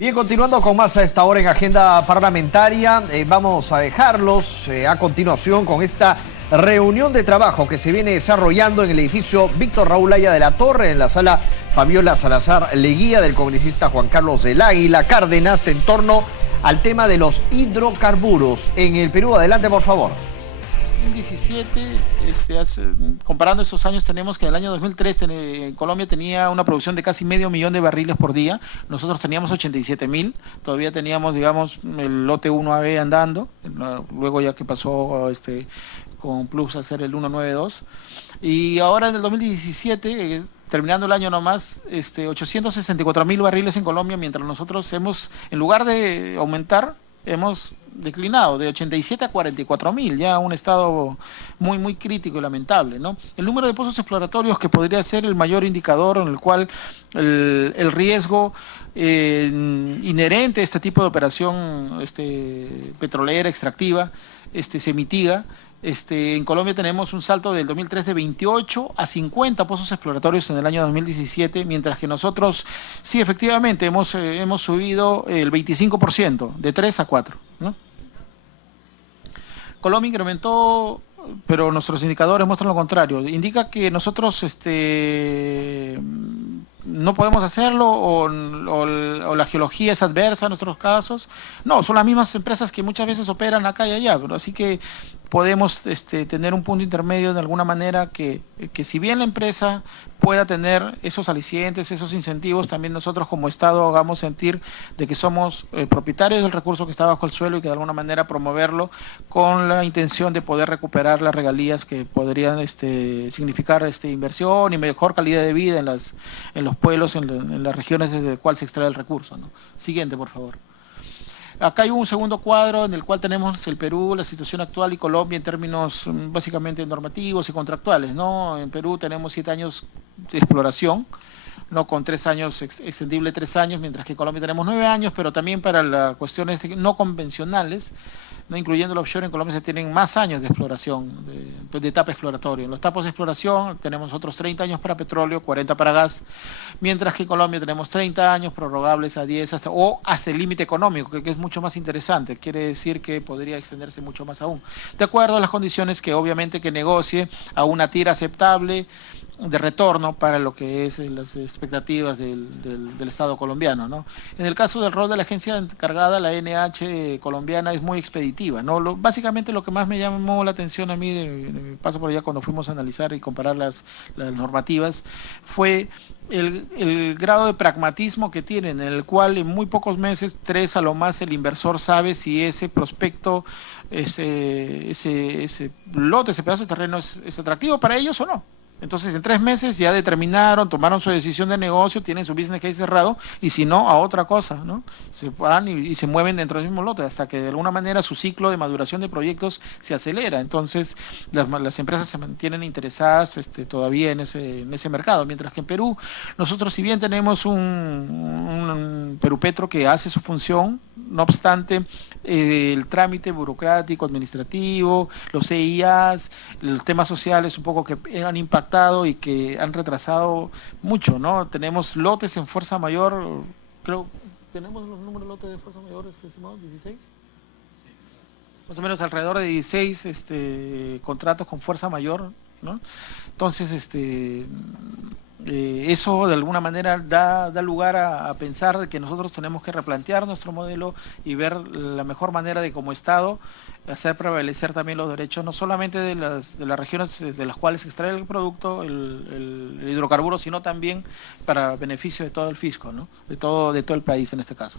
Bien, continuando con más a esta hora en agenda parlamentaria, vamos a dejarlos a continuación con esta reunión de trabajo que se viene desarrollando en el edificio Víctor Raúl Haya de la Torre, en la sala Fabiola Salazar Leguía del congresista Juan Carlos del Águila Cárdenas, en torno al tema de los hidrocarburos en el Perú. Adelante, por favor. 2017, comparando esos años, tenemos que en el año 2003 Colombia tenía una producción de casi 500.000 de barriles por día. Nosotros teníamos 87.000, todavía teníamos, digamos, el lote 1AB andando, luego ya que pasó con Plus a ser el 192. Y ahora en el 2017, terminando el año nomás, 864.000 barriles en Colombia, mientras nosotros hemos, en lugar de aumentar, hemos declinado de 87 a 44.000, ya un estado muy, muy crítico y lamentable, ¿no? El número de pozos exploratorios, que podría ser el mayor indicador en el cual el riesgo inherente a este tipo de operación petrolera, extractiva, se mitiga. En Colombia tenemos un salto del 2003 de 28 a 50 pozos exploratorios en el año 2017, mientras que nosotros, sí, efectivamente, hemos subido el 25%, de 3 a 4, ¿no? Colombia incrementó, pero nuestros indicadores muestran lo contrario. Indica que nosotros no podemos hacerlo o la geología es adversa en nuestros casos. No, son las mismas empresas que muchas veces operan acá y allá, pero así que podemos tener un punto intermedio de alguna manera que si bien la empresa pueda tener esos alicientes, esos incentivos, también nosotros como Estado hagamos sentir de que somos propietarios del recurso que está bajo el suelo y que de alguna manera promoverlo con la intención de poder recuperar las regalías que podrían significar inversión y mejor calidad de vida en los pueblos, en las regiones desde las cuales se extrae el recurso, ¿no? Siguiente, por favor. Acá hay un segundo cuadro en el cual tenemos el Perú, la situación actual y Colombia en términos básicamente normativos y contractuales, ¿no? En Perú tenemos 7 años de exploración, ¿no? Con 3 años, extendible 3 años, mientras que en Colombia tenemos 9 años, pero también para las cuestiones no convencionales, no incluyendo el offshore, en Colombia se tienen más años de exploración, de etapa exploratoria. En los etapos de exploración tenemos otros 30 años para petróleo, 40 para gas, mientras que en Colombia tenemos 30 años prorrogables a 10 hasta el límite económico, que es mucho más interesante. Quiere decir que podría extenderse mucho más aún, de acuerdo a las condiciones que obviamente que negocie a una tira aceptable de retorno para lo que es las expectativas del Estado colombiano, ¿no? En el caso del rol de la agencia encargada, la NH colombiana es muy expeditiva, ¿no? Básicamente lo que más me llamó la atención a mí de mi paso por allá cuando fuimos a analizar y comparar las normativas fue el grado de pragmatismo que tienen, en el cual en muy pocos meses, 3 a lo más, el inversor sabe si ese prospecto, ese lote, ese pedazo de terreno es atractivo para ellos o no. Entonces, en 3 meses ya determinaron, tomaron su decisión de negocio, tienen su business case cerrado, y si no, a otra cosa, ¿no? Se van y se mueven dentro del mismo lote, hasta que de alguna manera su ciclo de maduración de proyectos se acelera. Entonces, las empresas se mantienen interesadas todavía en ese mercado. Mientras que en Perú, nosotros, si bien tenemos un Perupetro que hace su función, no obstante, el trámite burocrático, administrativo, los CIAs, los temas sociales un poco que han impactado y que han retrasado mucho, ¿no? Tenemos lotes en fuerza mayor, creo, ¿tenemos los números de lotes de fuerza mayor, estimados? ¿16? Más o menos alrededor de 16 contratos con fuerza mayor, ¿no? Entonces, eso de alguna manera da lugar a pensar que nosotros tenemos que replantear nuestro modelo y ver la mejor manera de, como Estado, hacer prevalecer también los derechos no solamente de las regiones de las cuales se extrae el producto, el hidrocarburo, sino también para beneficio de todo el fisco, ¿no? de todo el país en este caso.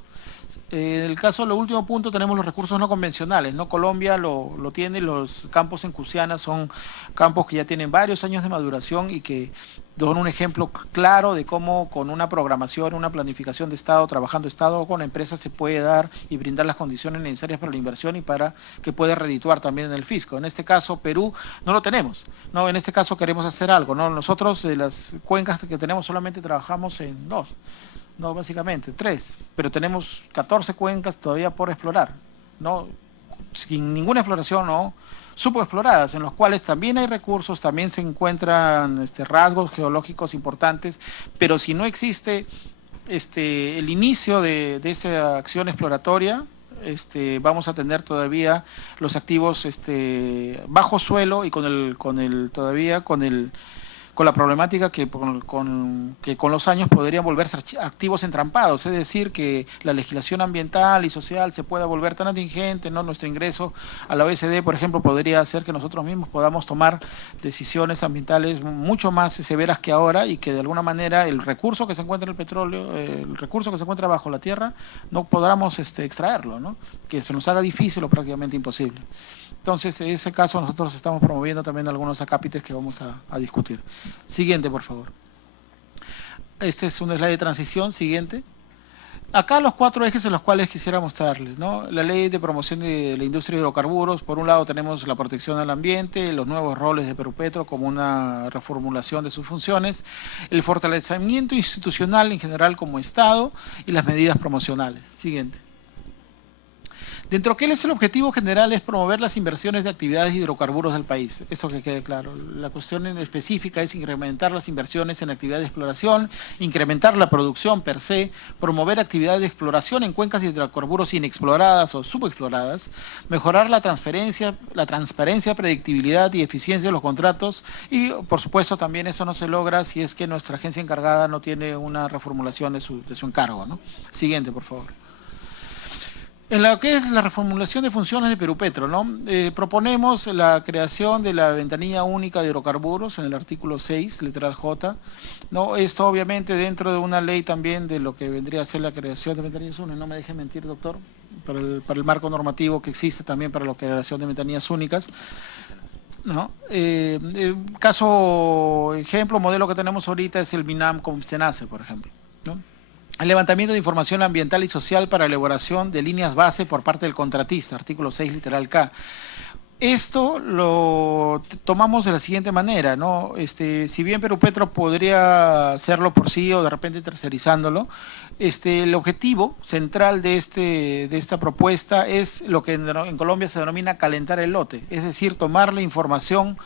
En el caso, lo último punto, tenemos los recursos no convencionales, ¿no? Colombia lo tiene, los campos en Cusiana son campos que ya tienen varios años de maduración y que son un ejemplo claro de cómo con una programación, una planificación de Estado, trabajando Estado con empresas, se puede dar y brindar las condiciones necesarias para la inversión y para que pueda redituar también en el fisco. En este caso, Perú no lo tenemos, ¿no? En este caso queremos hacer algo, ¿no? Nosotros de las cuencas que tenemos solamente trabajamos en 2. No, básicamente 3, pero tenemos 14 cuencas todavía por explorar, ¿no? Sin ninguna exploración, ¿no? Subexploradas, en los cuales también hay recursos, también se encuentran rasgos geológicos importantes, pero si no existe el inicio de esa acción exploratoria. Vamos a tener todavía los activos bajo suelo y con la problemática que con los años podrían volverse activos entrampados, es decir, que la legislación ambiental y social se pueda volver tan atingente, ¿no? Nuestro ingreso a la OECD, por ejemplo, podría hacer que nosotros mismos podamos tomar decisiones ambientales mucho más severas que ahora, y que de alguna manera el recurso que se encuentra en el petróleo, el recurso que se encuentra bajo la tierra, no podamos extraerlo, ¿no? Que se nos haga difícil o prácticamente imposible. Entonces, en ese caso nosotros estamos promoviendo también algunos acápites que vamos a discutir. Siguiente, por favor. Este es un slide de transición. Siguiente. Acá los 4 ejes en los cuales quisiera mostrarles, ¿no? La ley de promoción de la industria de hidrocarburos. Por un lado tenemos la protección al ambiente, los nuevos roles de Perupetro como una reformulación de sus funciones, el fortalecimiento institucional en general como Estado y las medidas promocionales. Siguiente. Dentro de qué es el objetivo general es promover las inversiones de actividades de hidrocarburos del país. Eso que quede claro. La cuestión en específica es incrementar las inversiones en actividades de exploración, incrementar la producción per se, promover actividades de exploración en cuencas de hidrocarburos inexploradas o subexploradas, mejorar la transparencia, predictibilidad y eficiencia de los contratos, y por supuesto también eso no se logra si es que nuestra agencia encargada no tiene una reformulación de su encargo, ¿no? Siguiente, por favor. En lo que es la reformulación de funciones de Perupetro, ¿no? Proponemos la creación de la ventanilla única de hidrocarburos en el artículo 6, literal J, ¿no? Esto obviamente dentro de una ley también de lo que vendría a ser la creación de ventanillas únicas, no me deje mentir, doctor, para el marco normativo que existe también para la creación de ventanillas únicas, ¿no? Ejemplo, modelo que tenemos ahorita es el MINAM con SENACE, por ejemplo, ¿no? El levantamiento de información ambiental y social para elaboración de líneas base por parte del contratista, artículo 6, literal K. Esto lo tomamos de la siguiente manera, ¿no? Si bien Perupetro podría hacerlo por sí o de repente tercerizándolo, el objetivo central de esta propuesta es lo que en Colombia se denomina calentar el lote, es decir, tomar la información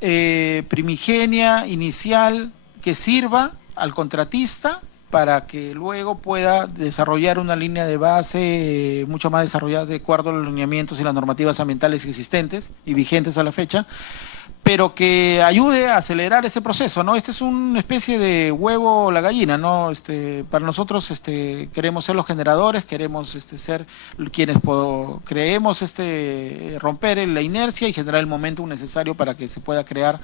primigenia, inicial, que sirva al contratista para que luego pueda desarrollar una línea de base mucho más desarrollada de acuerdo a los lineamientos y las normativas ambientales existentes y vigentes a la fecha, pero que ayude a acelerar ese proceso, ¿no? Este es una especie de huevo o la gallina, ¿no? Para nosotros queremos ser los generadores, queremos ser quienes creemos romper la inercia y generar el momentum necesario para que se pueda crear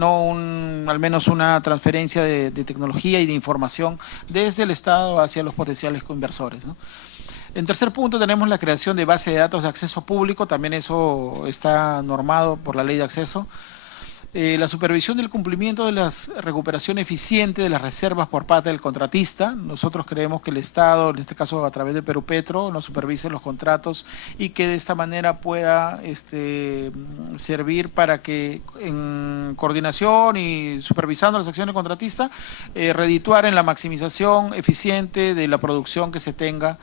al menos una transferencia de tecnología y de información desde el Estado hacia los potenciales inversores, ¿no? En tercer punto tenemos la creación de base de datos de acceso público, también eso está normado por la ley de acceso. La supervisión del cumplimiento de la recuperación eficiente de las reservas por parte del contratista. Nosotros creemos que el Estado, en este caso a través de Perupetro, nos supervise los contratos y que de esta manera pueda servir para que en coordinación y supervisando las acciones del contratista, redituar en la maximización eficiente de la producción que se tenga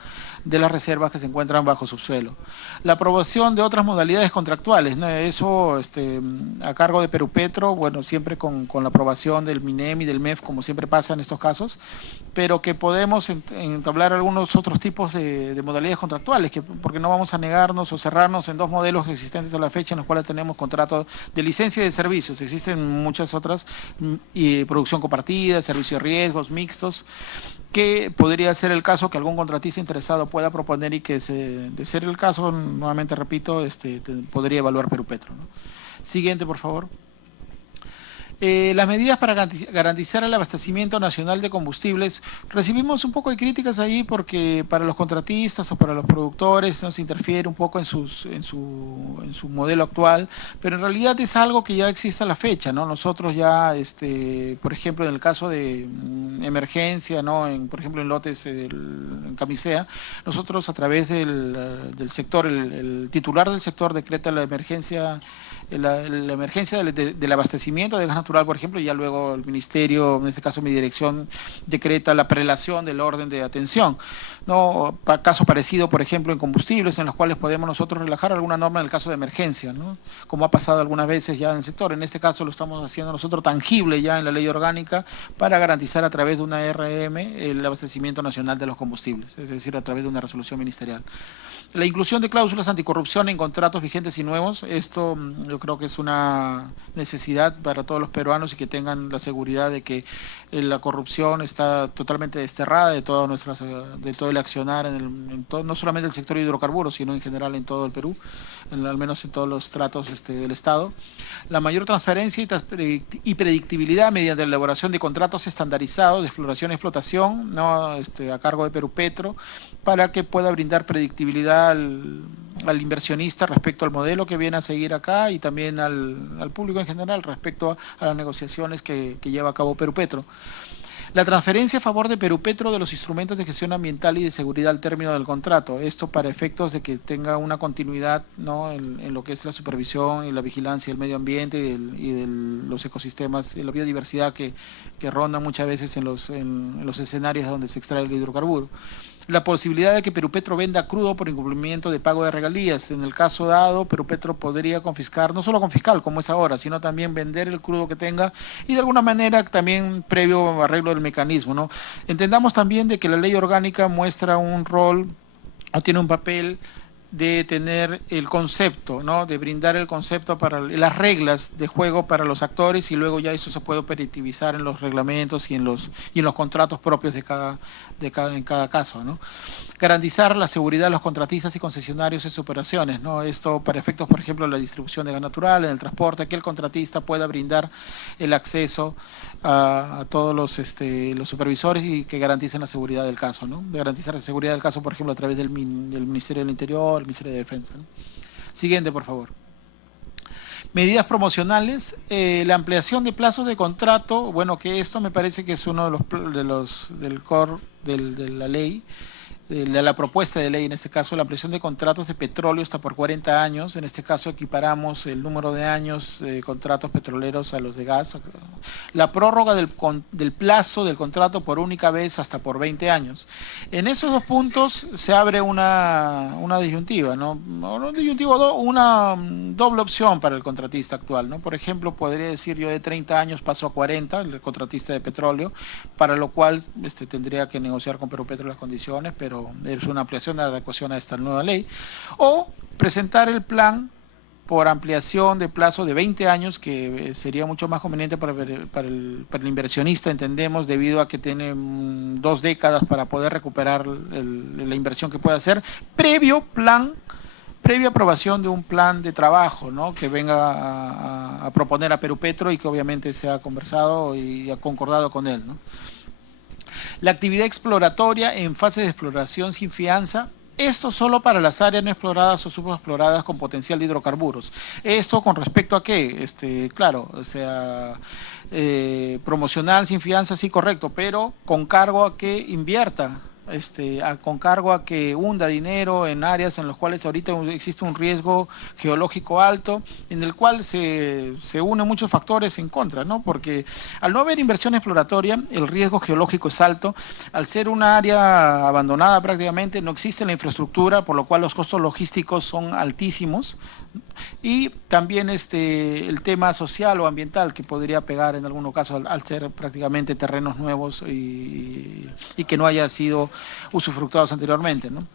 de las reservas que se encuentran bajo subsuelo. La aprobación de otras modalidades contractuales, ¿no? Eso a cargo de Perupetro, bueno, siempre con la aprobación del MINEM y del MEF, como siempre pasa en estos casos, pero que podemos entablar algunos otros tipos de modalidades contractuales, porque no vamos a negarnos o cerrarnos en 2 modelos existentes a la fecha en los cuales tenemos contratos de licencia y de servicios. Existen muchas otras, y producción compartida, servicio de riesgos, mixtos, que podría ser el caso que algún contratista interesado pueda proponer y que de ser el caso, nuevamente repito, podría evaluar Perupetro, ¿no? Siguiente, por favor. Las medidas para garantizar el abastecimiento nacional de combustibles. Recibimos un poco de críticas ahí porque para los contratistas o para los productores nos interfiere un poco en su modelo actual, pero en realidad es algo que ya existe a la fecha, ¿no? Nosotros ya, por ejemplo, en el caso de emergencia, ¿no? Por ejemplo, en lotes en Camisea, nosotros a través del sector, el titular del sector decreta la emergencia del abastecimiento de gas natural natural, por ejemplo, y ya luego el ministerio, en este caso mi dirección, decreta la prelación del orden de atención, ¿no? Caso parecido, por ejemplo, en combustibles, en los cuales podemos nosotros relajar alguna norma en el caso de emergencia, ¿no? Como ha pasado algunas veces ya en el sector. En este caso lo estamos haciendo nosotros tangible ya en la ley orgánica para garantizar a través de una RM el abastecimiento nacional de los combustibles, es decir, a través de una resolución ministerial. La inclusión de cláusulas anticorrupción en contratos vigentes y nuevos, esto yo creo que es una necesidad para todos los peruanos y que tengan la seguridad de que la corrupción está totalmente desterrada de de todo el accionar, no solamente el sector de hidrocarburos, sino en general en todo el Perú, al menos en todos los tratos del Estado. La mayor transparencia y predictibilidad mediante la elaboración de contratos estandarizados de exploración y explotación, ¿no? A cargo de Perupetro, para que pueda brindar predictibilidad al inversionista respecto al modelo que viene a seguir acá y también al público en general respecto a las negociaciones que lleva a cabo Perupetro. La transferencia a favor de Perupetro de los instrumentos de gestión ambiental y de seguridad al término del contrato, esto para efectos de que tenga una continuidad, ¿no? en lo que es la supervisión y la vigilancia del medio ambiente y de los ecosistemas y la biodiversidad que ronda muchas veces en los escenarios donde se extrae el hidrocarburo. La posibilidad de que Perupetro venda crudo por incumplimiento de pago de regalías. En el caso dado, Perupetro podría confiscar, no solo confiscar como es ahora, sino también vender el crudo que tenga y de alguna manera también previo arreglo del mecanismo, ¿no? Entendamos también de que la ley orgánica muestra un rol o tiene un papel de tener el concepto, ¿no? De brindar el concepto para las reglas de juego para los actores y luego ya eso se puede operativizar en los reglamentos y en los contratos propios en cada caso, ¿no? Garantizar la seguridad de los contratistas y concesionarios en sus operaciones, ¿no? Esto para efectos, por ejemplo, de la distribución de gas natural, en el transporte, que el contratista pueda brindar el acceso a todos los supervisores y que garanticen la seguridad del caso, ¿no? De garantizar la seguridad del caso, por ejemplo, a través del Ministerio del Interior, el Ministerio de Defensa, ¿no? Siguiente, por favor. Medidas promocionales, la ampliación de plazos de contrato, bueno, que esto me parece que es uno del core de la ley, de la propuesta de ley, en este caso la ampliación de contratos de petróleo hasta por 40 años, en este caso equiparamos el número de años de contratos petroleros a los de gas, la prórroga del plazo del contrato por única vez hasta por 20 años. En esos dos puntos se abre una disyuntiva, ¿no? Una doble opción para el contratista actual, ¿no? Por ejemplo, podría decir yo de 30 años paso a 40, el contratista de petróleo, para lo cual tendría que negociar con Perupetro las condiciones, pero es una ampliación de adecuación a esta nueva ley, o presentar el plan por ampliación de plazo de 20 años, que sería mucho más conveniente para el inversionista, entendemos, debido a que tiene 2 décadas para poder recuperar la inversión que puede hacer, previa aprobación de un plan de trabajo, ¿no? Que venga a proponer a Perupetro y que obviamente se ha conversado y ha concordado con él, ¿no? La actividad exploratoria en fase de exploración sin fianza, esto solo para las áreas no exploradas o subexploradas con potencial de hidrocarburos. Esto con respecto a qué, claro, o sea, promocional sin fianza, sí, correcto, pero con cargo a que invierta. Con cargo a que hunda dinero en áreas en las cuales ahorita existe un riesgo geológico alto, en el cual se unen muchos factores en contra, ¿no? Porque al no haber inversión exploratoria, el riesgo geológico es alto, al ser una área abandonada prácticamente, no existe la infraestructura, por lo cual los costos logísticos son altísimos, y también el tema social o ambiental que podría pegar en algunos casos al ser prácticamente terrenos nuevos y que no haya sido usufructuados anteriormente, ¿no?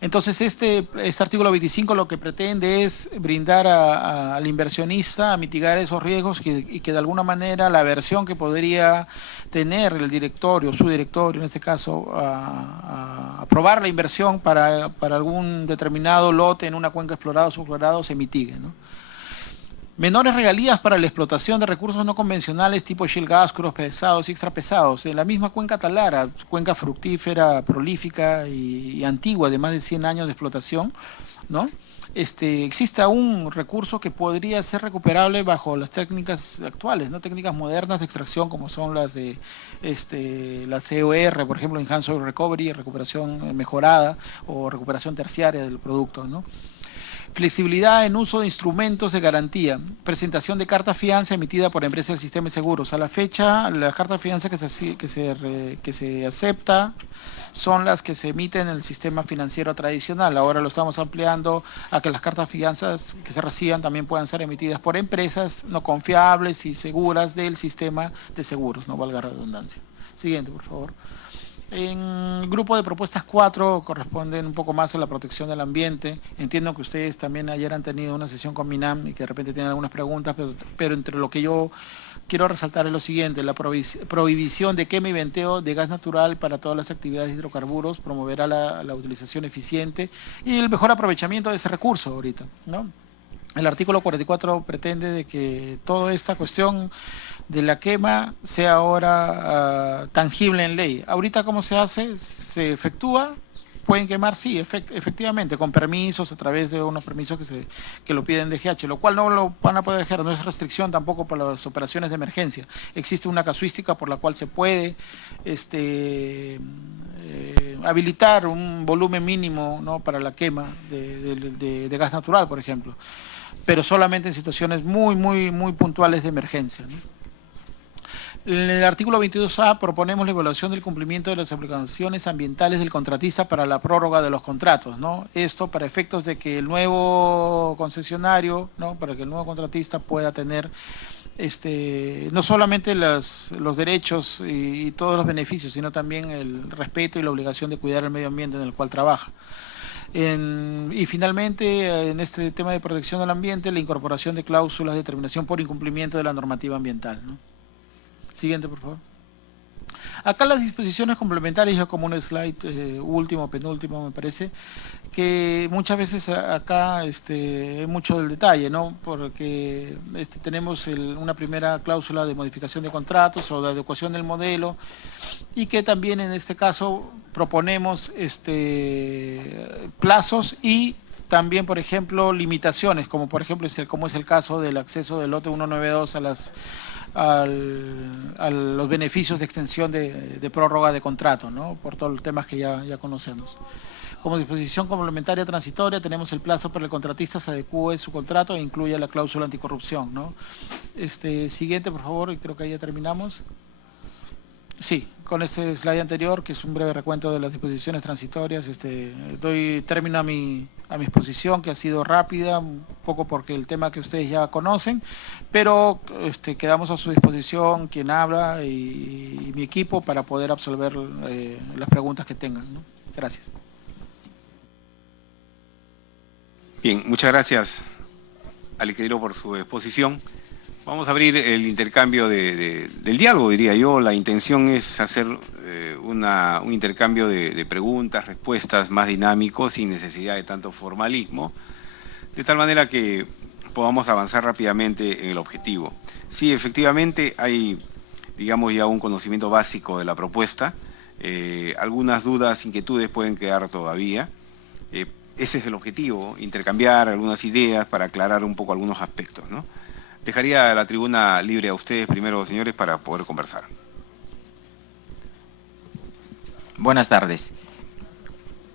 Entonces este artículo 25 lo que pretende es brindar al inversionista a mitigar esos riesgos y que de alguna manera la versión que podría tener el directorio, su directorio en este caso, a aprobar la inversión para algún determinado lote en una cuenca explorada o subexplorada se mitigue, ¿no? Menores regalías para la explotación de recursos no convencionales tipo shale gas, crudos pesados y extrapesados. En la misma cuenca Talara, cuenca fructífera, prolífica y antigua de más de 100 años de explotación, ¿no? Existe un recurso que podría ser recuperable bajo las técnicas actuales, ¿no? Técnicas modernas de extracción como son las de la COR, por ejemplo, Enhanced Oil Recovery, recuperación mejorada o recuperación terciaria del producto, ¿no? Flexibilidad en uso de instrumentos de garantía. Presentación de carta fianza emitida por empresas del sistema de seguros. A la fecha, la carta fianza que se acepta son las que se emiten en el sistema financiero tradicional. Ahora lo estamos ampliando a que las cartas fianzas que se reciban también puedan ser emitidas por empresas no confiables y seguras del sistema de seguros, no valga la redundancia. Siguiente, por favor. En el grupo de propuestas 4 corresponden un poco más a la protección del ambiente. Entiendo que ustedes también ayer han tenido una sesión con MINAM y que de repente tienen algunas preguntas, pero entre lo que yo quiero resaltar es lo siguiente: la prohibición de quema y venteo de gas natural para todas las actividades de hidrocarburos promoverá la utilización eficiente y el mejor aprovechamiento de ese recurso ahorita, ¿no? El artículo 44 pretende de que toda esta cuestión de la quema sea ahora tangible en ley. Ahorita, ¿cómo se hace? Se efectúa, pueden quemar, sí, efectivamente, con permisos, a través de unos permisos que lo piden DGH, lo cual no lo van a poder dejar, no es restricción tampoco para las operaciones de emergencia. Existe una casuística por la cual se puede habilitar un volumen mínimo, ¿no?, para la quema de gas natural, por ejemplo, pero solamente en situaciones muy puntuales de emergencia, ¿no? En el artículo 22A proponemos la evaluación del cumplimiento de las obligaciones ambientales del contratista para la prórroga de los contratos, ¿no? Esto para efectos de que el nuevo concesionario, ¿no?, para que el nuevo contratista pueda tener no solamente los derechos y todos los beneficios, sino también el respeto y la obligación de cuidar el medio ambiente en el cual trabaja. Y finalmente, en este tema de protección del ambiente, la incorporación de cláusulas de terminación por incumplimiento de la normativa ambiental, ¿no? Siguiente, por favor. Acá las disposiciones complementarias, ya como un slide último, penúltimo, me parece, que muchas veces acá hay mucho del detalle, ¿no? Porque tenemos una primera cláusula de modificación de contratos o de adecuación del modelo, y que también en este caso proponemos plazos y también, por ejemplo, limitaciones, como por ejemplo como es el caso del acceso del lote 192 a los beneficios de extensión de prórroga de contrato, ¿no?, por todos los temas que ya conocemos. Como disposición complementaria transitoria tenemos el plazo para el contratista se adecúe su contrato e incluya la cláusula anticorrupción, ¿no? Siguiente, por favor, y creo que ahí ya terminamos. Sí, con este slide anterior, que es un breve recuento de las disposiciones transitorias, doy término a mi exposición, que ha sido rápida, un poco porque el tema que ustedes ya conocen, pero quedamos a su disposición, quien habla y mi equipo, para poder absolver las preguntas que tengan, ¿no? Gracias. Bien, muchas gracias al ingeniero por su exposición. Vamos a abrir el intercambio del diálogo, diría yo. La intención es hacer un intercambio de preguntas, respuestas más dinámico, sin necesidad de tanto formalismo, de tal manera que podamos avanzar rápidamente en el objetivo. Sí, efectivamente hay, digamos, ya un conocimiento básico de la propuesta. Algunas dudas, inquietudes pueden quedar todavía. Ese es el objetivo, intercambiar algunas ideas para aclarar un poco algunos aspectos, ¿no? Dejaría la tribuna libre a ustedes primero, señores, para poder conversar. Buenas tardes.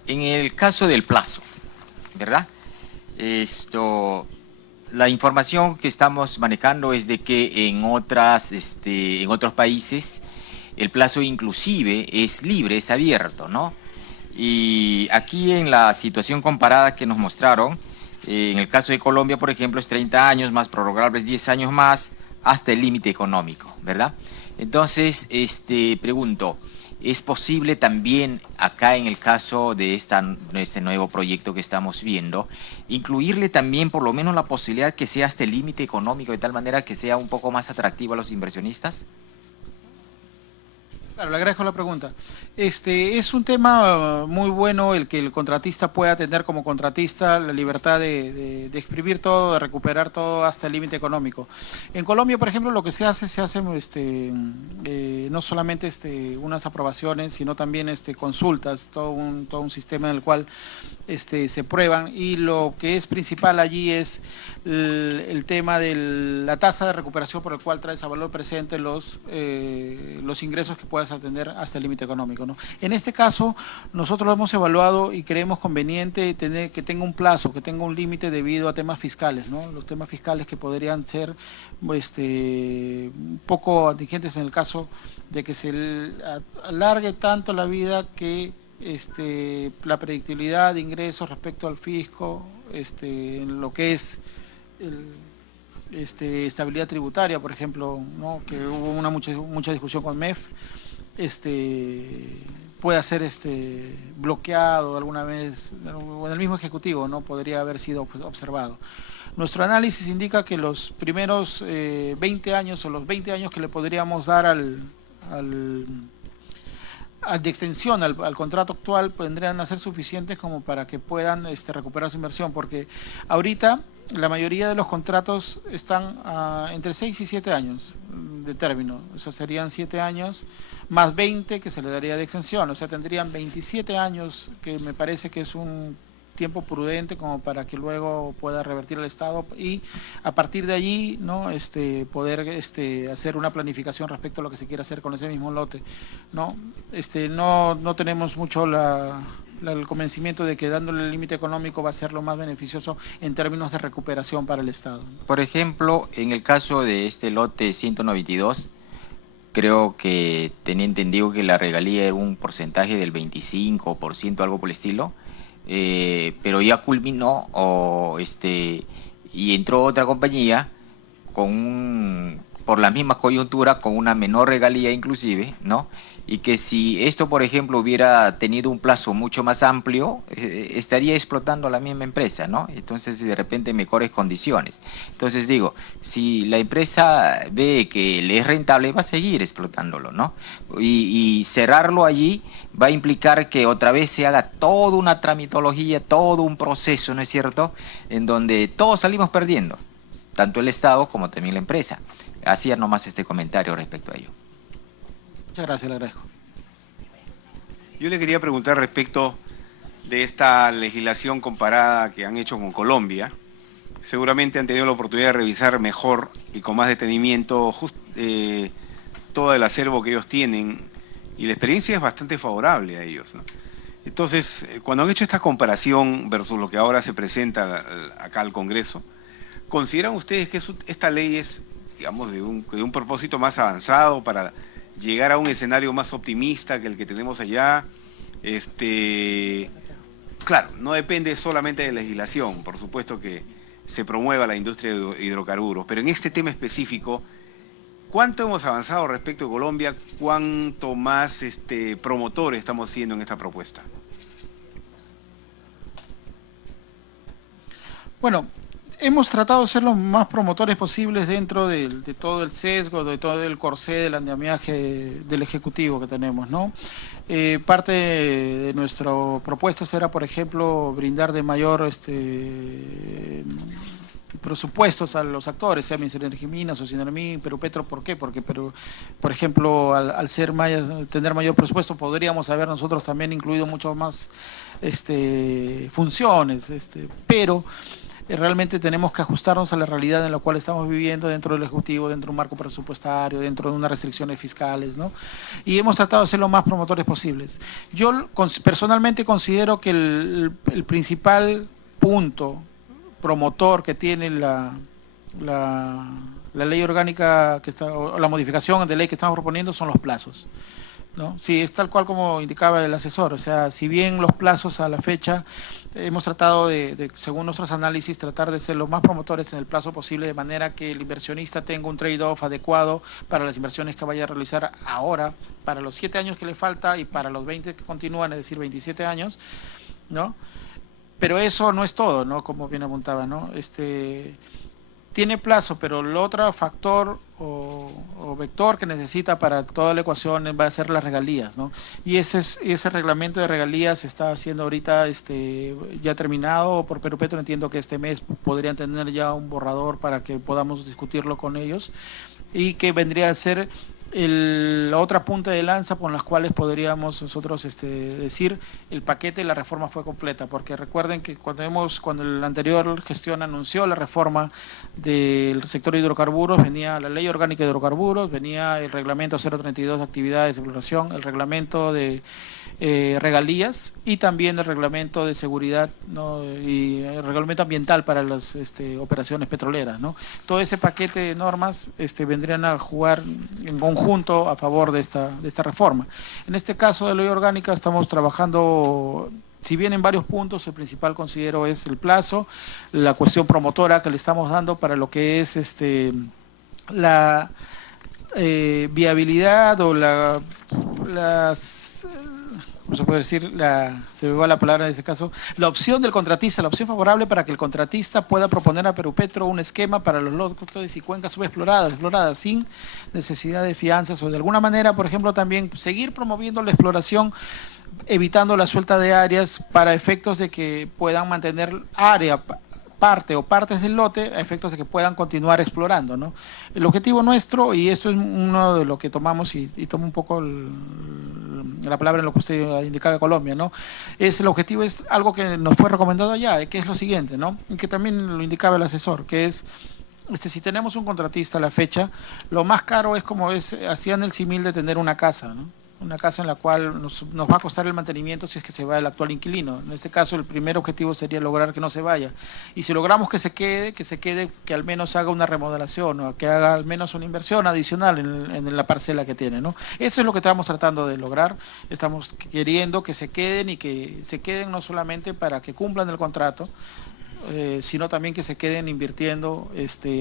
En el caso del plazo, ¿verdad? La información que estamos manejando es de que en otros países el plazo inclusive es libre, es abierto, ¿no? Y aquí en la situación comparada que nos mostraron, en el caso de Colombia, por ejemplo, es 30 años más prorrogables 10 años más hasta el límite económico, ¿verdad? Entonces, pregunto, ¿es posible también acá en el caso de este nuevo proyecto que estamos viendo, incluirle también por lo menos la posibilidad que sea hasta el límite económico de tal manera que sea un poco más atractivo a los inversionistas? Claro, le agradezco la pregunta. Es un tema muy bueno el que el contratista pueda tener como contratista la libertad de exprimir todo, de recuperar todo hasta el límite económico. En Colombia, por ejemplo, lo que se hace no solamente unas aprobaciones, sino también consultas, todo un sistema en el cual se prueban, y lo que es principal allí es el tema de la tasa de recuperación por el cual traes a valor presente los ingresos que puedas puedas atender hasta el límite económico, ¿no? En este caso, nosotros lo hemos evaluado y creemos conveniente tener que tenga un plazo, que tenga un límite debido a temas fiscales, ¿no? Los temas fiscales que podrían ser un poco atingentes en el caso de que se alargue tanto la vida que la predictibilidad de ingresos respecto al fisco, en lo que es estabilidad tributaria, por ejemplo, ¿no? Que hubo mucha discusión con MEF, pueda ser bloqueado alguna vez, o en el mismo Ejecutivo, ¿no? Podría haber sido observado. Nuestro análisis indica que los primeros 20 años o los 20 años que le podríamos dar de extensión al contrato actual vendrían a ser suficientes como para que puedan recuperar su inversión, porque ahorita la mayoría de los contratos están entre 6 y 7 años de término, o sea, serían 7 años más 20 que se le daría de extensión, o sea, tendrían 27 años, que me parece que es un tiempo prudente como para que luego pueda revertir el Estado y a partir de allí, ¿no? Poder hacer una planificación respecto a lo que se quiere hacer con ese mismo lote, ¿no? No tenemos mucho el convencimiento de que dándole el límite económico va a ser lo más beneficioso en términos de recuperación para el Estado. Por ejemplo, en el caso de este lote 192, creo que tenía entendido que la regalía era un porcentaje del 25%, algo por el estilo, pero ya culminó y entró otra compañía por la misma coyuntura, con una menor regalía inclusive, ¿no? Y que si esto, por ejemplo, hubiera tenido un plazo mucho más amplio, estaría explotando la misma empresa, ¿no? Entonces, de repente, mejores condiciones. Entonces, digo, si la empresa ve que le es rentable, va a seguir explotándolo, ¿no? Y cerrarlo allí va a implicar que otra vez se haga toda una tramitología, todo un proceso, ¿no es cierto?, en donde todos salimos perdiendo, tanto el Estado como también la empresa. Hacía nomás este comentario respecto a ello. Muchas gracias, le agradezco. Yo le quería preguntar respecto de esta legislación comparada que han hecho con Colombia. Seguramente han tenido la oportunidad de revisar mejor y con más detenimiento todo el acervo que ellos tienen y la experiencia es bastante favorable a ellos, ¿no? Entonces, cuando han hecho esta comparación versus lo que ahora se presenta acá al Congreso, ¿consideran ustedes que esta ley es, digamos, de un propósito más avanzado para llegar a un escenario más optimista que el que tenemos allá? Claro, no depende solamente de legislación, por supuesto que se promueva la industria de hidrocarburos, pero en este tema específico, ¿cuánto hemos avanzado respecto a Colombia? ¿Cuánto más promotores estamos siendo en esta propuesta? Bueno, hemos tratado de ser los más promotores posibles dentro de todo el sesgo, de todo el corsé del andamiaje del Ejecutivo que tenemos, ¿no? Parte de nuestra propuesta será, por ejemplo, brindar de mayor presupuestos a los actores, sea Minas o Sinermin, Perupetro. ¿Por qué? Porque, por ejemplo, al tener mayor presupuesto, podríamos haber nosotros también incluido mucho más funciones, pero realmente tenemos que ajustarnos a la realidad en la cual estamos viviendo dentro del Ejecutivo, dentro de un marco presupuestario, dentro de unas restricciones fiscales, ¿no? Y hemos tratado de ser lo más promotores posibles. Yo personalmente considero que el principal punto promotor que tiene la ley orgánica o la modificación de ley que estamos proponiendo son los plazos, ¿no? Sí, es tal cual como indicaba el asesor, o sea, si bien los plazos a la fecha hemos tratado según nuestros análisis, tratar de ser los más promotores en el plazo posible, de manera que el inversionista tenga un trade-off adecuado para las inversiones que vaya a realizar ahora, para los 7 años que le falta y para los 20 que continúan, es decir, 27 años, ¿no? Pero eso no es todo, ¿no? Como bien apuntaba, ¿no? Tiene plazo, pero el otro factor o vector que necesita para toda la ecuación va a ser las regalías, ¿no? Y ese reglamento de regalías está haciendo ahorita ya terminado por Perupetro. Entiendo que este mes podrían tener ya un borrador para que podamos discutirlo con ellos y que vendría a ser la otra punta de lanza con las cuales podríamos nosotros decir el paquete de la reforma fue completa, porque recuerden que cuando la anterior gestión anunció la reforma del sector de hidrocarburos, venía la Ley Orgánica de Hidrocarburos, venía el reglamento 032 de actividades de exploración, el reglamento de regalías y también el reglamento de seguridad, ¿no? Y el reglamento ambiental para las operaciones petroleras, ¿no? Todo ese paquete de normas vendrían a jugar en conjunto a favor de esta reforma. En este caso de ley orgánica estamos trabajando, si bien en varios puntos, el principal considero es el plazo, la cuestión promotora que le estamos dando para lo que es la viabilidad o ¿cómo se puede decir? Se me va la palabra en este caso, la opción del contratista, la opción favorable para que el contratista pueda proponer a Perupetro un esquema para los lotes y cuencas subexploradas, sin necesidad de fianzas o de alguna manera, por ejemplo, también seguir promoviendo la exploración, evitando la suelta de áreas para efectos de que puedan mantener parte o partes del lote a efectos de que puedan continuar explorando, ¿no? El objetivo nuestro, y esto es uno de lo que tomamos y tomo un poco la palabra en lo que usted indicaba de Colombia, ¿no? El objetivo es algo que nos fue recomendado allá, que es lo siguiente, ¿no? Y que también lo indicaba el asesor, que es si tenemos un contratista a la fecha, lo más caro es como hacían el símil de tener una casa, ¿no? Una casa en la cual nos va a costar el mantenimiento si es que se va el actual inquilino. En este caso, el primer objetivo sería lograr que no se vaya. Y si logramos que se quede, que al menos haga una remodelación o que haga al menos una inversión adicional en la parcela que tiene, ¿no? Eso es lo que estamos tratando de lograr. Estamos queriendo que se queden y que se queden no solamente para que cumplan el contrato, sino también que se queden invirtiendo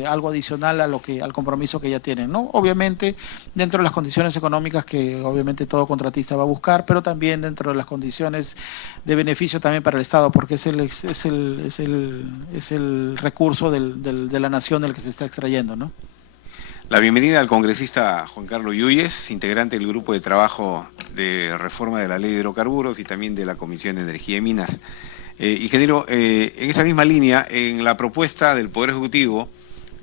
algo adicional al compromiso que ya tienen, ¿no? Obviamente dentro de las condiciones económicas que obviamente todo contratista va a buscar, pero también dentro de las condiciones de beneficio también para el Estado, porque es el recurso de la nación del que se está extrayendo, ¿no? La bienvenida al congresista Juan Carlos Yuyes, integrante del Grupo de Trabajo de Reforma de la Ley de Hidrocarburos y también de la Comisión de Energía y Minas. Ingeniero, en esa misma línea, en la propuesta del Poder Ejecutivo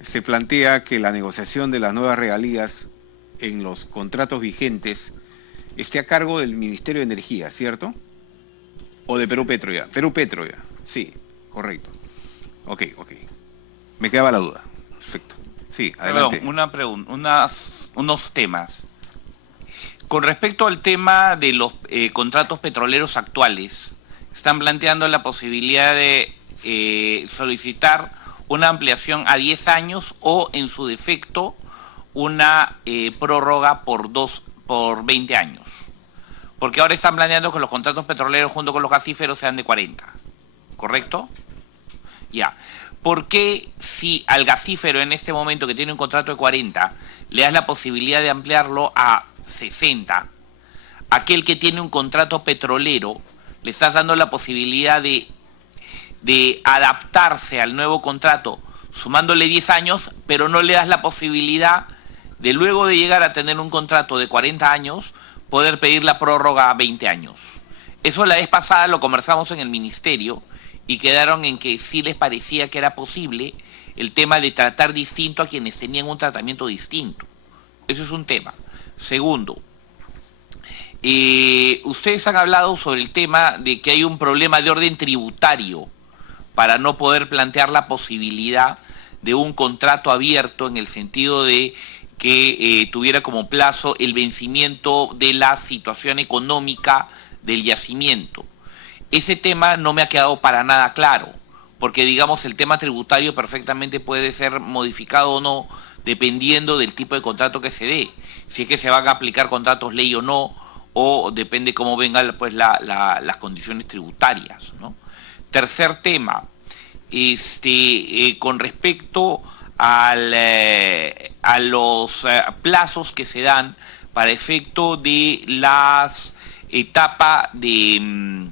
se plantea que la negociación de las nuevas regalías en los contratos vigentes esté a cargo del Ministerio de Energía, ¿cierto? ¿O de Perupetro ya? Perupetro ya, sí, correcto. Ok. Me quedaba la duda. Perfecto. Sí, adelante. Perdón, una pregunta, unos temas. Con respecto al tema de los contratos petroleros actuales, están planteando la posibilidad de solicitar una ampliación a 10 años o, en su defecto, una prórroga por 20 años. Porque ahora están planeando que los contratos petroleros junto con los gasíferos sean de 40. ¿Correcto? Ya. ¿Por qué si al gasífero en este momento que tiene un contrato de 40 le das la posibilidad de ampliarlo a 60, aquel que tiene un contrato petrolero le estás dando la posibilidad de adaptarse al nuevo contrato sumándole 10 años, pero no le das la posibilidad de, luego de llegar a tener un contrato de 40 años, poder pedir la prórroga a 20 años? Eso la vez pasada lo conversamos en el ministerio y quedaron en que sí les parecía que era posible el tema de tratar distinto a quienes tenían un tratamiento distinto. Eso es un tema. Segundo, ustedes han hablado sobre el tema de que hay un problema de orden tributario para no poder plantear la posibilidad de un contrato abierto en el sentido de que tuviera como plazo el vencimiento de la situación económica del yacimiento. Ese tema no me ha quedado para nada claro, porque digamos el tema tributario perfectamente puede ser modificado o no dependiendo del tipo de contrato que se dé, si es que se van a aplicar contratos ley o no, o depende cómo vengan pues las condiciones tributarias, ¿no? Tercer tema, con respecto a los plazos que se dan para efecto de las etapas de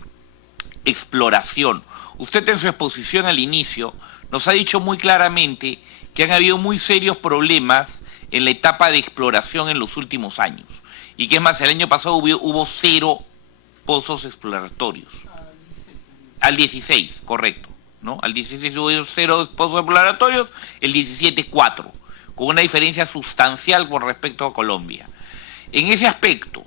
exploración. Usted en su exposición al inicio nos ha dicho muy claramente que han habido muy serios problemas en la etapa de exploración en los últimos años. Y que es más, el año pasado hubo 0 pozos exploratorios. Al 16, correcto, ¿no? Al 16 hubo 0 pozos exploratorios, el 17 4. con una diferencia sustancial con respecto a Colombia. En ese aspecto,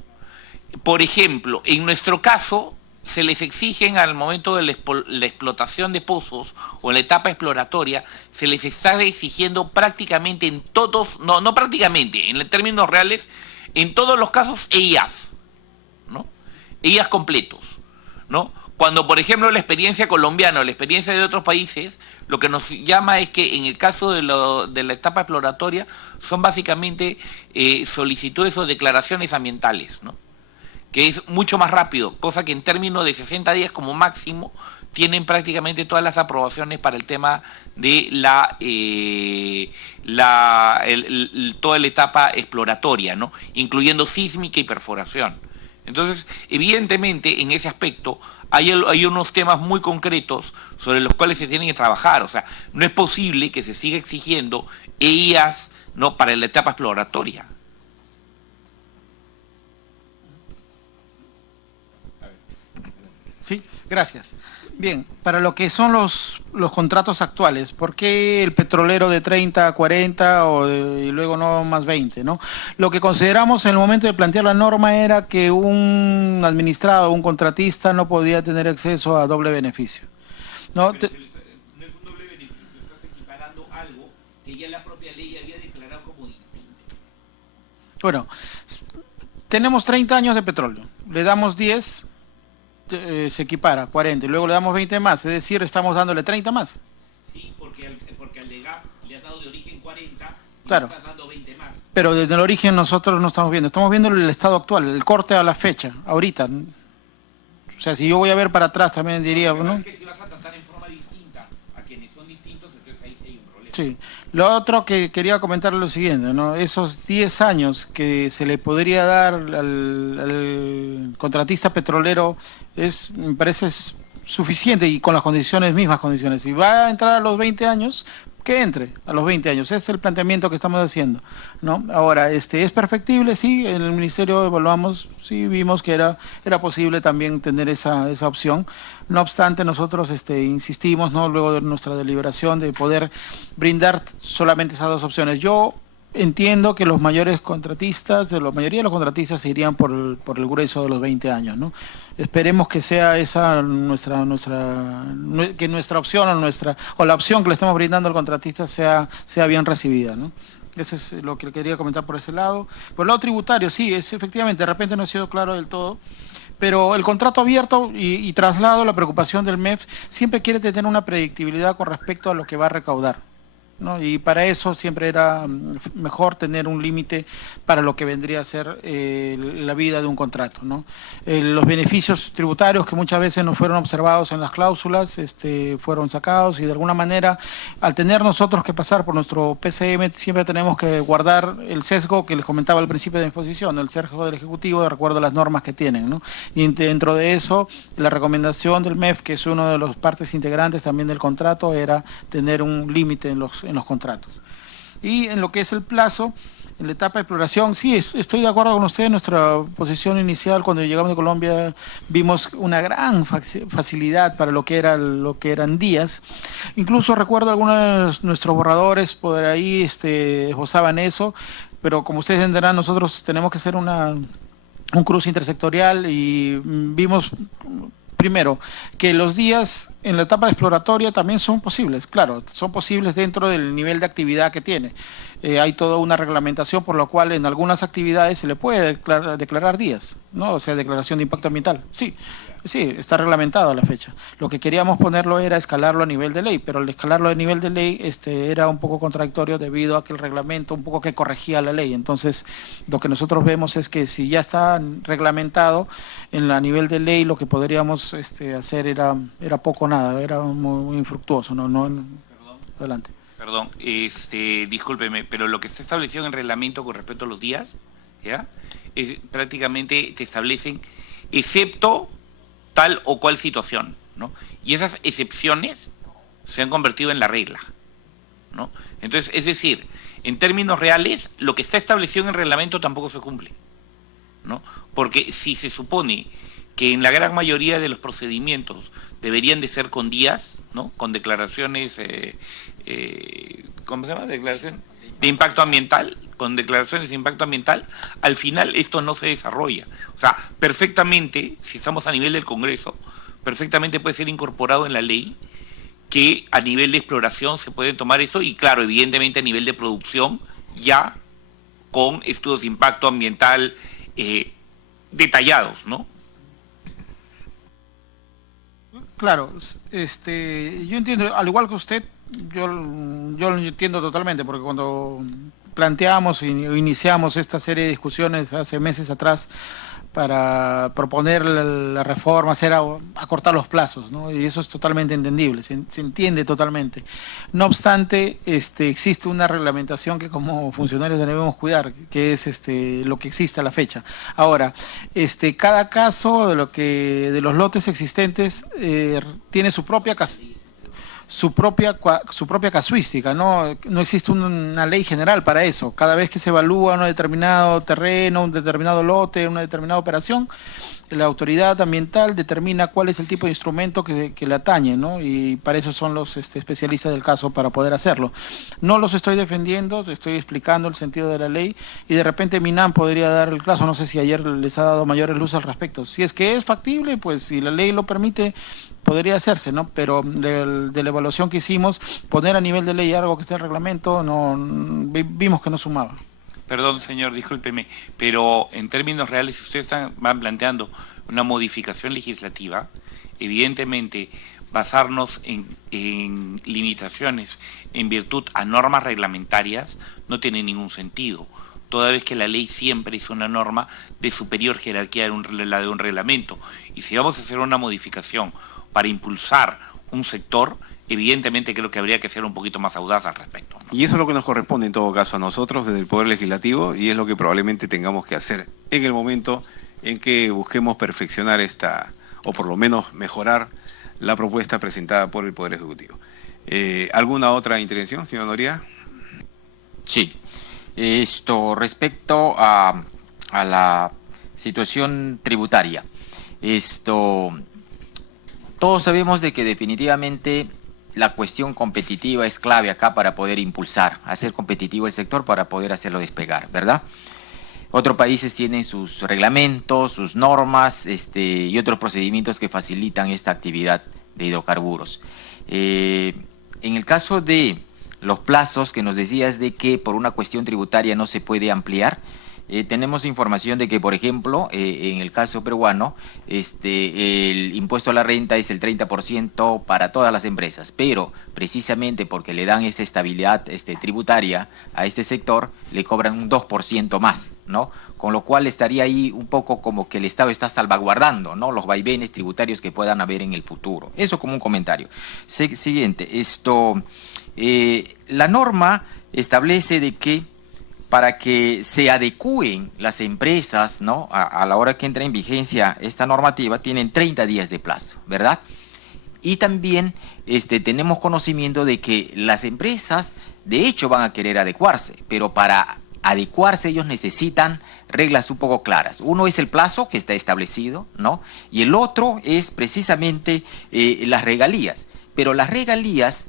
por ejemplo, en nuestro caso, se les exigen al momento de la explotación de pozos o en la etapa exploratoria, se les está exigiendo prácticamente en todos, no prácticamente, en términos reales, en todos los casos, EIAs, ¿no? EIAs completos, ¿no? Cuando, por ejemplo, la experiencia colombiana o la experiencia de otros países, lo que nos llama es que en el caso de la etapa exploratoria son básicamente solicitudes o declaraciones ambientales, ¿no? Que es mucho más rápido, cosa que en términos de 60 días como máximo tienen prácticamente todas las aprobaciones para el tema de toda la etapa exploratoria, ¿no? Incluyendo sísmica y perforación. Entonces, evidentemente, en ese aspecto hay unos temas muy concretos sobre los cuales se tienen que trabajar. O sea, no es posible que se siga exigiendo EIAs, ¿no?, para la etapa exploratoria. Sí, gracias. Bien, para lo que son los contratos actuales, ¿por qué el petrolero de 30 a 40 y luego no más 20, ¿no? Lo que consideramos en el momento de plantear la norma era que un administrado, un contratista no podía tener acceso a doble beneficio, ¿no? No es un doble beneficio, estás equiparando algo que ya la propia ley había declarado como distinto. Bueno, tenemos 30 años de petróleo, le damos 10... se equipara, 40, y luego le damos 20 más, es decir, estamos dándole 30 más. Sí, porque al de gas le has dado de origen 40 y claro, le estás dando 20 más. Pero desde el origen nosotros no estamos viendo el estado actual, el corte a la fecha, ahorita. O sea, si yo voy a ver para atrás también diría, ¿no? Es que si vas a tratar en forma distinta a quienes son distintos, entonces ahí sí hay un problema. Sí. Lo otro que quería comentar es lo siguiente, ¿no? Esos 10 años que se le podría dar al contratista petrolero me parece suficiente y con las mismas condiciones. Si va a entrar a los 20 años, que entre a los 20 años. Ese es el planteamiento que estamos haciendo, ¿no? Ahora, ¿es perfectible? Sí, en el Ministerio evaluamos, sí, vimos que era posible también tener esa opción. No obstante, nosotros insistimos, ¿no?, luego de nuestra deliberación, de poder brindar solamente esas dos opciones. Yo entiendo que los mayores contratistas, la mayoría de los contratistas se irían por el grueso de los 20 años, ¿no? Esperemos que sea esa que nuestra opción o la opción que le estamos brindando al contratista sea bien recibida, ¿no? Eso es lo que quería comentar por ese lado. Por el lado tributario, sí, efectivamente, de repente no ha sido claro del todo, pero el contrato abierto y traslado, la preocupación del MEF, siempre quiere tener una predictibilidad con respecto a lo que va a recaudar, ¿no? Y para eso siempre era mejor tener un límite para lo que vendría a ser la vida de un contrato, ¿no? Los beneficios tributarios que muchas veces no fueron observados en las cláusulas fueron sacados, y de alguna manera, al tener nosotros que pasar por nuestro PCM, siempre tenemos que guardar el sesgo que les comentaba al principio de la exposición, el sesgo del Ejecutivo de acuerdo a las normas que tienen, ¿no? Y dentro de eso, la recomendación del MEF, que es uno de las partes integrantes también del contrato, era tener un límite en los contratos. Y en lo que es el plazo, en la etapa de exploración, sí, estoy de acuerdo con usted. En nuestra posición inicial, cuando llegamos de Colombia, vimos una gran facilidad para lo que eran días. Incluso recuerdo algunos de nuestros borradores por ahí esbozaban eso, pero como ustedes entenderán, nosotros tenemos que hacer un cruce intersectorial y vimos, primero, que los días en la etapa exploratoria también son posibles, claro, son posibles dentro del nivel de actividad que tiene. Hay toda una reglamentación por la cual en algunas actividades se le puede declarar días, ¿no? O sea, declaración de impacto ambiental. Sí, está reglamentado a la fecha. Lo que queríamos ponerlo era escalarlo a nivel de ley, pero al escalarlo a nivel de ley era un poco contradictorio debido a que el reglamento un poco que corregía la ley. Entonces, lo que nosotros vemos es que si ya está reglamentado a nivel de ley, lo que podríamos hacer era poco o nada, era muy infructuoso. Adelante. Perdón, discúlpeme, pero lo que está establecido en el reglamento con respecto a los días, ¿ya? Prácticamente te establecen, excepto tal o cual situación, ¿no? Y esas excepciones se han convertido en la regla, ¿no? Entonces, es decir, en términos reales, lo que está establecido en el reglamento tampoco se cumple, ¿no? Porque si se supone que en la gran mayoría de los procedimientos deberían de ser con días, ¿no?, con declaraciones, ¿cómo se llama? Declaración de impacto ambiental, con declaraciones de impacto ambiental, al final esto no se desarrolla. O sea, perfectamente, si estamos a nivel del Congreso, perfectamente puede ser incorporado en la ley que a nivel de exploración se puede tomar eso y claro, evidentemente a nivel de producción ya con estudios de impacto ambiental detallados, ¿no? Claro, yo entiendo, al igual que usted, yo lo entiendo totalmente, porque cuando planteamos o iniciamos esta serie de discusiones hace meses atrás para proponer la reforma, acortar los plazos, ¿no? Y eso es totalmente entendible, se entiende totalmente. No obstante, existe una reglamentación que como funcionarios debemos cuidar, que es lo que existe a la fecha. Ahora, cada caso de los lotes existentes tiene su propia casuística, ¿no? No existe una ley general para eso. Cada vez que se evalúa un determinado terreno, un determinado lote, una determinada operación, la autoridad ambiental determina cuál es el tipo de instrumento que le atañe, ¿no? Y para eso son los especialistas del caso para poder hacerlo. No los estoy defendiendo, estoy explicando el sentido de la ley y de repente MINAM podría dar el caso, no sé si ayer les ha dado mayores luces al respecto. Si es que es factible, pues si la ley lo permite, podría hacerse, ¿no? Pero de la evaluación que hicimos, poner a nivel de ley algo que esté en el reglamento, vimos que no sumaba. Perdón, señor, discúlpeme, pero en términos reales, si ustedes van planteando una modificación legislativa, evidentemente basarnos en limitaciones en virtud a normas reglamentarias no tiene ningún sentido, toda vez que la ley siempre es una norma de superior jerarquía de la de un reglamento. Y si vamos a hacer una modificación para impulsar un sector, evidentemente creo que habría que ser un poquito más audaz al respecto, ¿no? Y eso es lo que nos corresponde en todo caso a nosotros desde el Poder Legislativo y es lo que probablemente tengamos que hacer en el momento en que busquemos perfeccionar o por lo menos mejorar la propuesta presentada por el Poder Ejecutivo. ¿Alguna otra intervención, señor Noria? Sí. Respecto a la situación tributaria, todos sabemos de que definitivamente la cuestión competitiva es clave acá para poder impulsar, hacer competitivo el sector para poder hacerlo despegar, ¿verdad? Otros países tienen sus reglamentos, sus normas y otros procedimientos que facilitan esta actividad de hidrocarburos. En el caso de los plazos que nos decías de que por una cuestión tributaria no se puede ampliar, tenemos información de que, por ejemplo, en el caso peruano, el impuesto a la renta es el 30% para todas las empresas, pero precisamente porque le dan esa estabilidad tributaria a este sector, le cobran un 2% más, ¿no? Con lo cual estaría ahí un poco como que el Estado está salvaguardando, ¿no?, los vaivenes tributarios que puedan haber en el futuro. Eso como un comentario. Siguiente, la norma establece de que para que se adecúen las empresas, ¿no?, a la hora que entra en vigencia esta normativa, tienen 30 días de plazo, ¿verdad? Y también tenemos conocimiento de que las empresas, de hecho, van a querer adecuarse, pero para adecuarse ellos necesitan reglas un poco claras. Uno es el plazo que está establecido, ¿no?, y el otro es precisamente las regalías. Pero las regalías,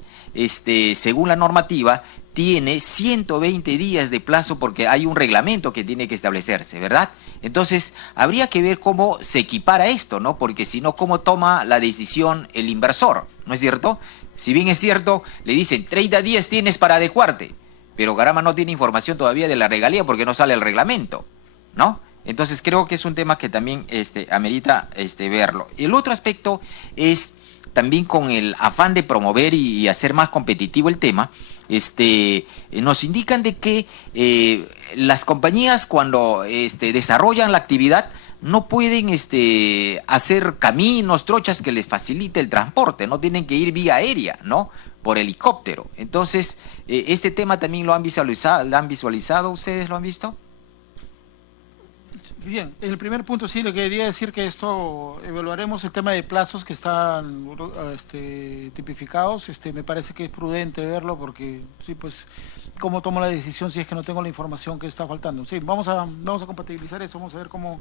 según la normativa, tiene 120 días de plazo porque hay un reglamento que tiene que establecerse, ¿verdad? Entonces, habría que ver cómo se equipara esto, ¿no? Porque si no, ¿cómo toma la decisión el inversor? ¿No es cierto? Si bien es cierto, le dicen 30 días tienes para adecuarte, pero Garama no tiene información todavía de la regalía porque no sale el reglamento, ¿no? Entonces, creo que es un tema que también amerita verlo. El otro aspecto es también con el afán de promover y hacer más competitivo el tema, nos indican de que las compañías cuando desarrollan la actividad no pueden hacer caminos, trochas que les facilite el transporte, no tienen que ir vía aérea, ¿no?, por helicóptero. Entonces, este tema también lo han visualizado, ¿ustedes lo han visto? Bien, el primer punto sí, le quería decir que esto evaluaremos el tema de plazos que están tipificados. Me parece que es prudente verlo porque sí, pues, ¿cómo tomo la decisión si es que no tengo la información que está faltando? Sí, vamos a compatibilizar eso, vamos a ver cómo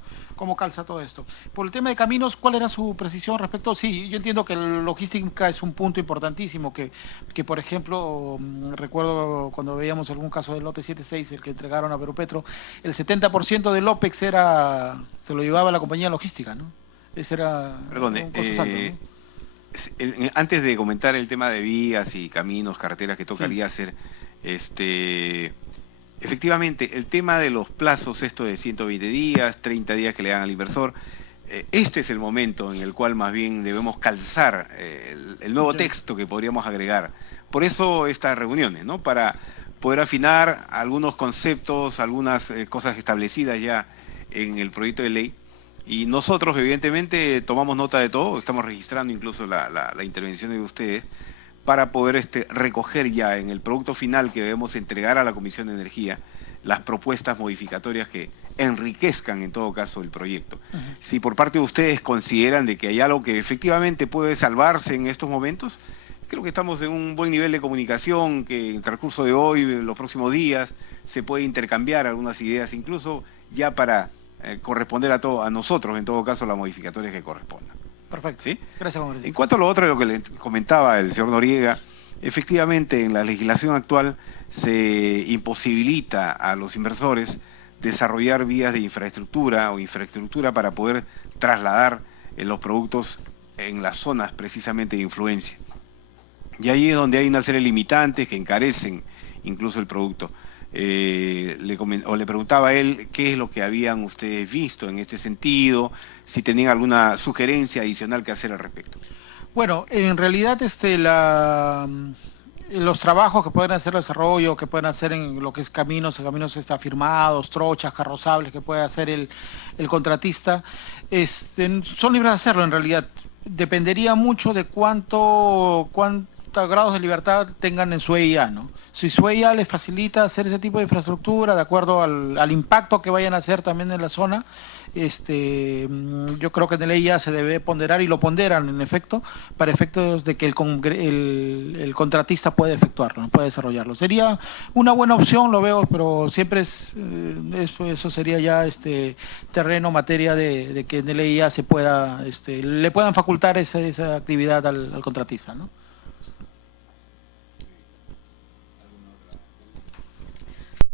calza todo esto. Por el tema de caminos, ¿cuál era su precisión respecto? Sí, yo entiendo que la logística es un punto importantísimo, que por ejemplo, recuerdo cuando veíamos algún caso del lote 76, el que entregaron a Perupetro, el 70% del OPEX se lo llevaba la compañía logística, ¿no? Ese era Perdone, un costo alto, ¿no? Antes de comentar el tema de vías y caminos, carreteras que tocaría hacer, efectivamente, el tema de los plazos, esto de 120 días, 30 días que le dan al inversor, este es el momento en el cual más bien debemos calzar el nuevo texto que podríamos agregar. Por eso estas reuniones, ¿no? Para poder afinar algunos conceptos, algunas cosas establecidas ya en el proyecto de ley. Y nosotros, evidentemente, tomamos nota de todo, estamos registrando incluso la intervención de ustedes, para poder recoger ya en el producto final que debemos entregar a la Comisión de Energía las propuestas modificatorias que enriquezcan en todo caso el proyecto. Si por parte de ustedes consideran de que hay algo que efectivamente puede salvarse en estos momentos, creo que estamos en un buen nivel de comunicación, que en el transcurso de hoy, en los próximos días, se puede intercambiar algunas ideas, incluso ya para corresponder a nosotros, en todo caso, las modificatorias que correspondan. Perfecto. ¿Sí? Gracias, congresista. En cuanto a lo otro, lo que le comentaba el señor Noriega, efectivamente en la legislación actual se imposibilita a los inversores desarrollar vías de infraestructura o infraestructura para poder trasladar los productos en las zonas precisamente de influencia. Y ahí es donde hay una serie de limitantes que encarecen incluso el producto. Le preguntaba a él qué es lo que habían ustedes visto en este sentido, si tenían alguna sugerencia adicional que hacer al respecto. Bueno, en realidad los trabajos que pueden hacer el desarrollo, que pueden hacer en lo que es caminos firmados, trochas, carrozables, que puede hacer el contratista, son libres de hacerlo en realidad. Dependería mucho de cuántos grados de libertad tengan en su EIA, ¿no? Si su EIA les facilita hacer ese tipo de infraestructura, de acuerdo al impacto que vayan a hacer también en la zona, yo creo que en el EIA se debe ponderar, y lo ponderan en efecto, para efectos de que el contratista puede efectuarlo, puede desarrollarlo. Sería una buena opción, lo veo, pero siempre eso sería ya terreno, materia de que en el EIA se pueda, le puedan facultar esa actividad al contratista, ¿no?